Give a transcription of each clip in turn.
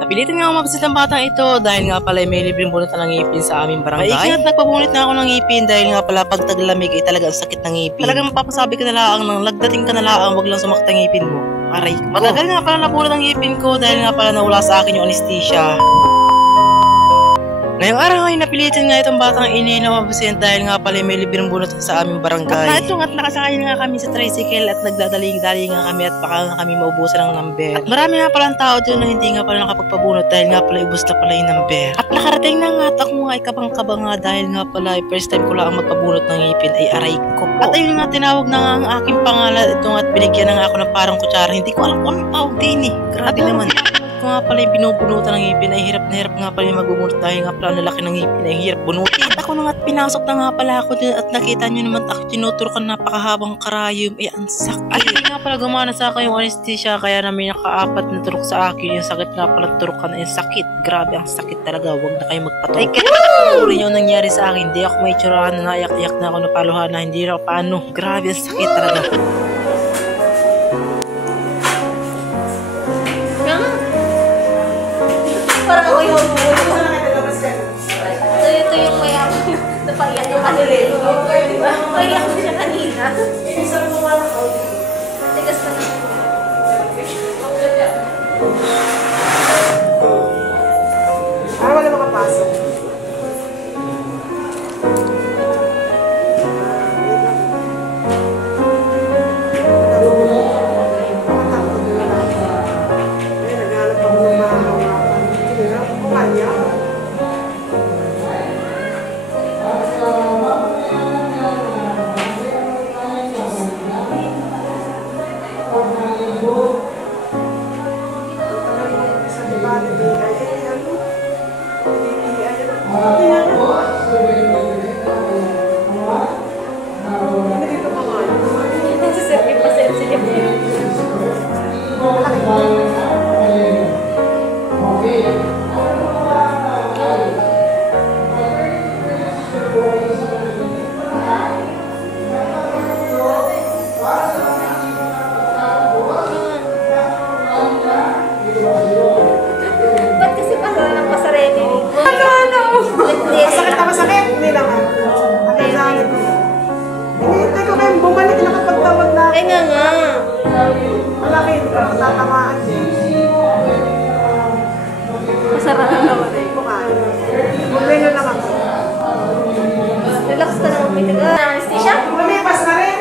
Napilitan nga umabasit ang batang ito dahil nga pala may libreng bunot ng ngipin sa aming barangay. Maikingat nagpabunot na ako ng ngipin dahil nga pala pag taglamig ay talagang sakit ng ngipin. Talagang mapapasabi ka na lang ng lagdating ka na lang, wag lang sumakit ang ngipin mo. Aray ko. Matagal nga pala nabunot ang ngipin ko dahil nga pala nawala sa akin yung anesthesia. Ngayong araw ay napilitin nga itong batang ini na mabasin dahil nga pala may libreng bunot sa aming barangay. At nakasakay nga kami sa tricycle at nagdadaling-daling nga kami at baka nga kami maubusan ng number. At marami nga pala ang tao doon na hindi nga pala nakapagpabunot dahil nga pala ubos na pala yung number. At nakarating na nga at ako nga ay kabang-kabang nga dahil nga pala first time ko lang magpabunot ng ngipin ay aray ko po. At ayun nga tinawag na nga ang aking pangalan ito nga at binigyan na nga ako ng parang kutsara. Hindi ko alam kung anong tawag din eh. Grabe naman. Kung nga pala yung binubunutan ng ngipin ay hirap na hirap nga pala yung magbubunot dahil nga pala nalaki ng ngipin ay hirap bunutin. At ako na nga at pinasok na nga pala ako dun at nakita nyo naman ako tinuturukan napakahabang karayom ay ang sakit. At hindi nga pala gumana sa akin yung anesthesia kaya na may nakaapat na turok sa akin yung sakit nga pala turukan ay sakit. Grabe ang sakit talaga, huwag na kayo magpaturok. Ay kaya yung nangyari sa akin, hindi ako may tsurahan na naiyak-iyak na ako na paluhan na hindi na paano. Grabe ang sakit talaga. Parang ako yung ito yung mayroon. Napaiyak yung kanila. Napaiyak ko siya kanina. Tigas pa na. Wala makapasok. Ba't kasi pala ng pasarete? Masakit na masakit? Hindi naman. Nakasakit ko. Hinihintay ko kayo bumalik na kapag tawag na. Ay nga nga. Malaki ka, tatamaan din. Masarap na naman eh. Bukaan. Bumili na lang ako. Relax ka naman, may taga. Anesthesia? Lumipas na rin.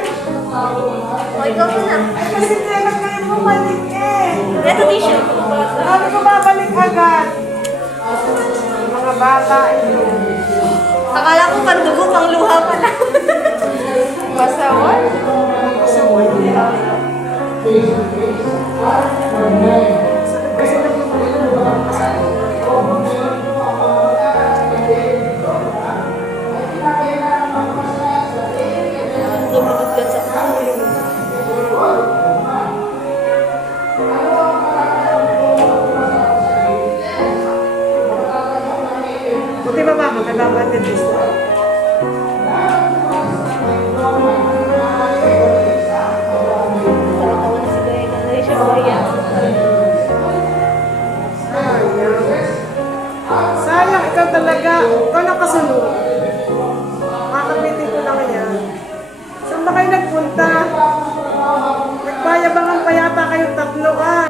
O, ikaw mo na. Ay, kasi teka kayo bumalik eh. Ito tissue. Sabi ko babalik agad. Mga bata ito. Akala ko pandugo, pang luha pa lang. Pasawal? Pasawal. Kasi Dumudugtad sa kulo. buti ba ba? Magkagabatin din siya. Tawa-tawa na si Gaya. Ganun siya Gaya. Sayang, ikaw talaga. Ikaw lang kasunod. Makapitin ko lang yan. Saan ba kayo nagpunta? Nagbayabangan pa yata kayong tatlo ah.